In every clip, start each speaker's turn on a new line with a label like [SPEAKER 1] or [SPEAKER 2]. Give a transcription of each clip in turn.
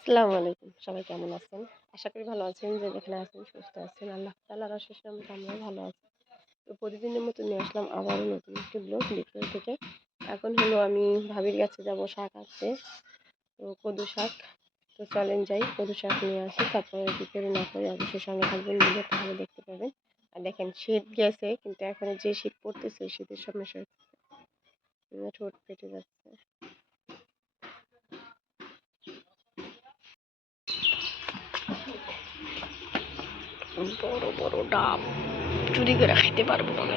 [SPEAKER 1] আসসালামু আলাইকুম। সবাই কেমন আছেন? আশা করি ভালো আছেন, যে যেখানে আছেন সুস্থ আছেন। আল্লাহ তালার আশেষ মতো আমরাও ভালো আছি। তো প্রতিদিনের মতো নিয়ে আসলাম আবারও নতুন একটি ব্লগ বিকেল থেকে। এখন হলো আমি ভাবির কাছে যাব শাক আনতে। তো কদু শাক, তো চলেন যাই, কদু শাক নিয়ে আসি। তারপরে কী না করে অবশ্যই সঙ্গে থাকবেন মিলে তাহলে দেখতে পাবেন। আর দেখেন, শীত গেছে, কিন্তু এখন যে শীত পড়তেছে, শীতের সমস্যা ঠোঁট ফেটে যাচ্ছে। বড় বড় ডাব চুরি করে খাইতে পারব না।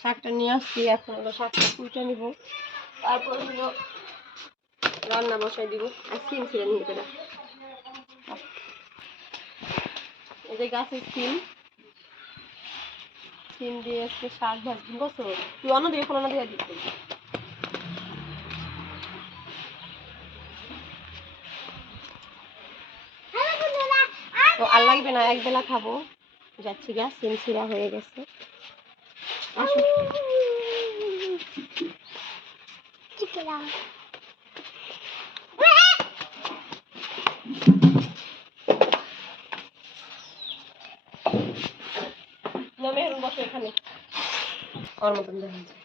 [SPEAKER 1] শাকটা নিয়ে আসছি, এখন হলো শাকটা কুইটা নিব। তারপর হলো রান্না বসাই দিব। আর সিম ছিল নিয়ে পেলা এই যে গাছের সিম। সিম দিয়ে আজকে শাক ভাজি বসো তুই অন্য দিয়ে ফোন দিয়ে দিতে তো আর লাগবে না, এক বেলা খাব। যাচ্ছি গা সিম ছিঁড়া হয়ে গেছে। আসো নামে এখন বসো এখানে ওর মতন দেখা যায়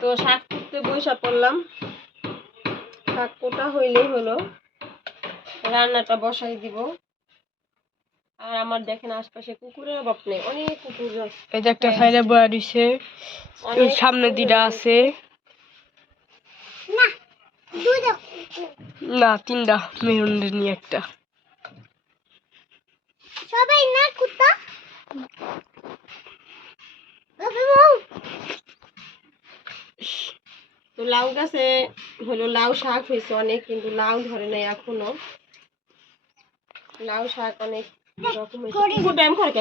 [SPEAKER 1] তো শাক করতে বৈশা পড়লাম। শাক কোটা হইলেই হলো। রান্নাটা বসাই দিব। আর আমার দেখেন আশপাশে কুকুরের অভাব নেই অনেক কুকুর আছে।
[SPEAKER 2] এই যে একটা সাইডে বয়া দিছে সামনে দিটা আছে। না তিনটা মেরুনের নিয়ে একটা।
[SPEAKER 3] সবাই না কুত্তা?
[SPEAKER 1] তো লাউ গাছে হলো লাউ শাক হয়েছে অনেক কিন্তু লাউ ধরে নাই এখনও। লাউ শাক অনেক রকম হয়েছে কুকুর টাইম খরকে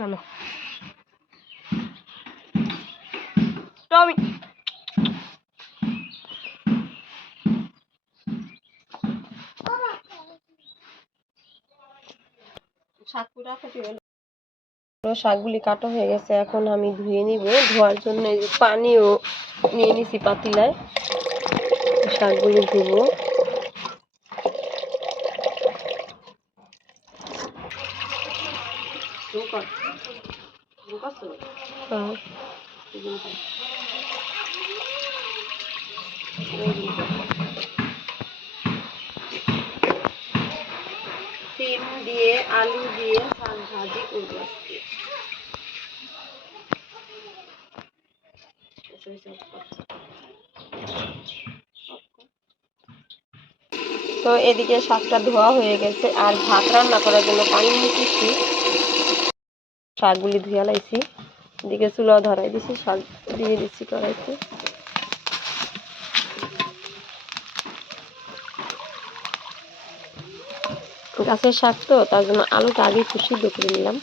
[SPEAKER 2] জানো টমি।
[SPEAKER 1] শাকগুলি কাটা হয়ে গেছে এখন আমি ধুয়ে নিব। ধোয়ার জন্য পানিও নিয়ে নিছি পাতিলায়। শাকগুলি ধুবো। সিম দিয়ে আলু দিয়ে শাক ভাজি করব আজকে। তো এদিকে শাকটা ধোয়া হয়ে গেছে আর ভাত রান্না করার জন্য পানি নিতেছি শাকগুলি ধুয়ে লাইছি। এদিকে চুলা ধরাই দিছি, শাক দিয়ে দিচ্ছি কড়াইতে। গাছের শাক তো, তার জন্য আলুটা আগে একটু সিদ্ধ করে নিলাম।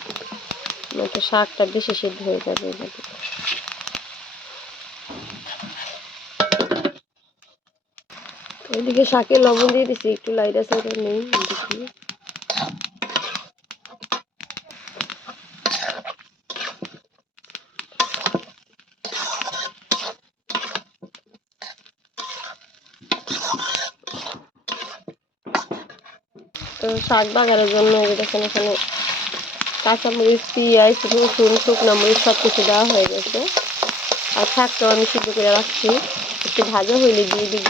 [SPEAKER 1] নয়তো শাকটা বেশি সিদ্ধ হয়ে যাবে এভাবে। ওইদিকে শাকে লবণ দিয়ে দিছি, একটু লাইটা সাইডে নেই, দেখি। শাক বাগানের জন্য দেখেন এখানে কাঁচামরিচ, পেঁয়াজ, রসুন, শুকনো মরিচ সব কিছু দেওয়া হয়ে গেছে। আর শাকটাও আমি সিদ্ধ করে রাখছি। একটু ভাজা হইলে দিয়ে দিব।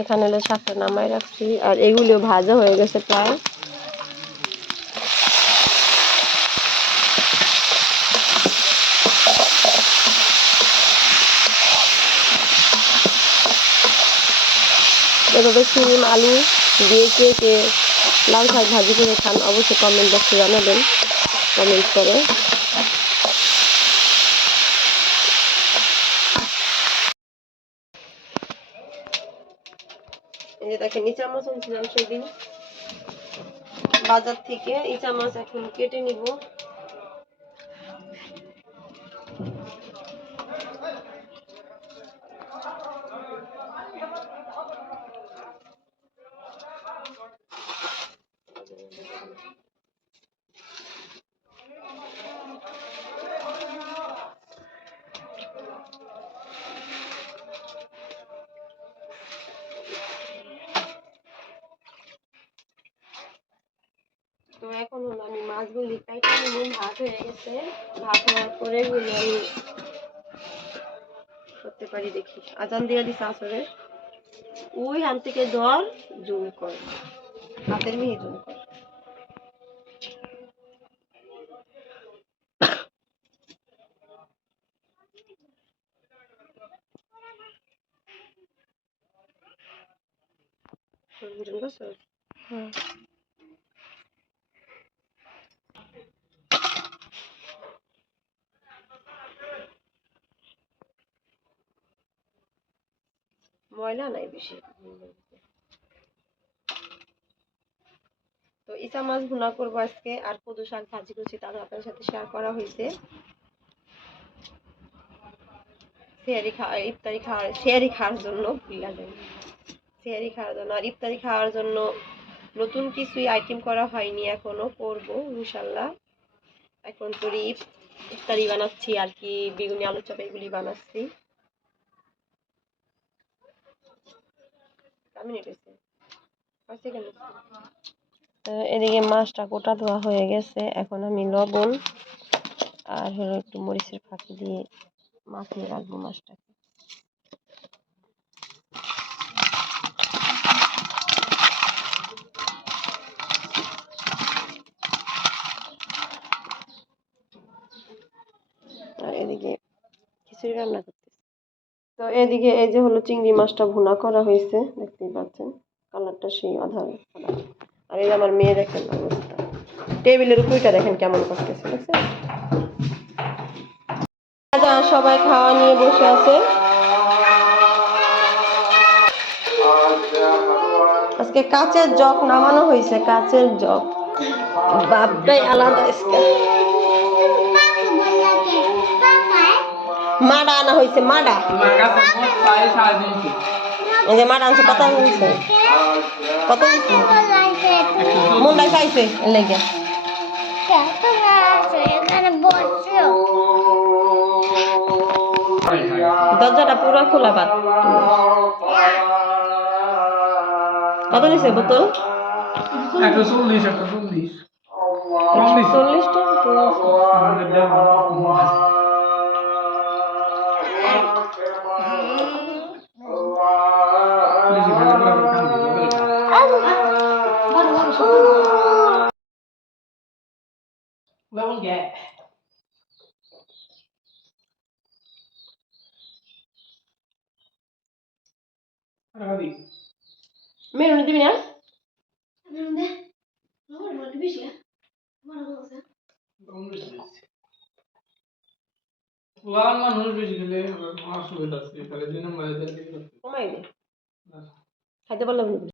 [SPEAKER 1] এখানে হলো শাকটা নামাই রাখছি। আর এগুলিও ভাজা হয়ে গেছে প্রায়। এভাবে সিম আলু দিয়ে কে কে লাল শাক ভাজি করে খান, অবশ্যই কমেন্ট বক্সে জানাবেন। কমেন্ট করে। যে ইচা মাছ আনছিলাম সেদিন বাজার থেকে ইচা মাছ এখন কেটে নিব। এখন হলো আমি মাছগুলি কাইটা নিব ভাত হয়ে গেছে। ভাত হওয়ার পরে এগুলি আমি করতে পারি দেখি। আজান দিয়ে দিছে আসরে। ওই হান থেকে ধর জুম কর হাতের মিহি জুম কর জুম করছ? ময়লা নাই বেশি। তো ইসা মাছ ভুনা করব আজকে, আর কদু শাক ভাজি করছি তাও আপনার সাথে শেয়ার করা হয়েছে। সেয়ারি খাওয়া ইফতারি খাওয়ার সেয়ারি খাওয়ার জন্য ভুলা যায়। খাওয়ার জন্য, আর ইফতারি খাওয়ার জন্য নতুন কিছুই আইটেম করা হয়নি এখনও, করব ইনশাল্লাহ। এখন করি ইফতারি বানাচ্ছি আর কি, বেগুনি আলু চপ এগুলি বানাচ্ছি। সেকেন্ড এদিকে মাছটা কোটা ধোয়া হয়ে গেছে, এখন আমি লবণ আর হলো একটু মরিচের ফাঁকি দিয়ে মাখিয়ে রাখব মাছটাকে। এদিকে খিচুড়ি রান্না করতেছি তো এদিকে এই যে হলো চিংড়ি মাছটা ভুনা করা হয়েছে, দেখতেই পাচ্ছেন। কালারটা সেই আধার আর এই আমার মেয়ে দেখেন অবস্থা। টেবিলের উপরটা দেখেন কেমন করতেছে, দেখছেন? সবাই খাওয়া নিয়ে বসে আছে। আজকে কাচের জগ নামানো হয়েছে, কাচের জগ। বাপটাই আলাদা মাডা আনা হয়েছে মাডা। যে মাডা আনছে কত আনছে। কত মুন্ডাই পাইছে লেগে। দরজাটা পুরো খোলা বাদ। কত নিছে বোতল?
[SPEAKER 3] একশো চল্লিশ একশো চল্লিশ।
[SPEAKER 1] চল্লিশ টাকা মেরুনি দিবি না
[SPEAKER 3] লাল মানুষ বেশি খেলে অসুবিধা আছে তাহলে দুই নম্বরে
[SPEAKER 1] কমাই খাইতে পারলাম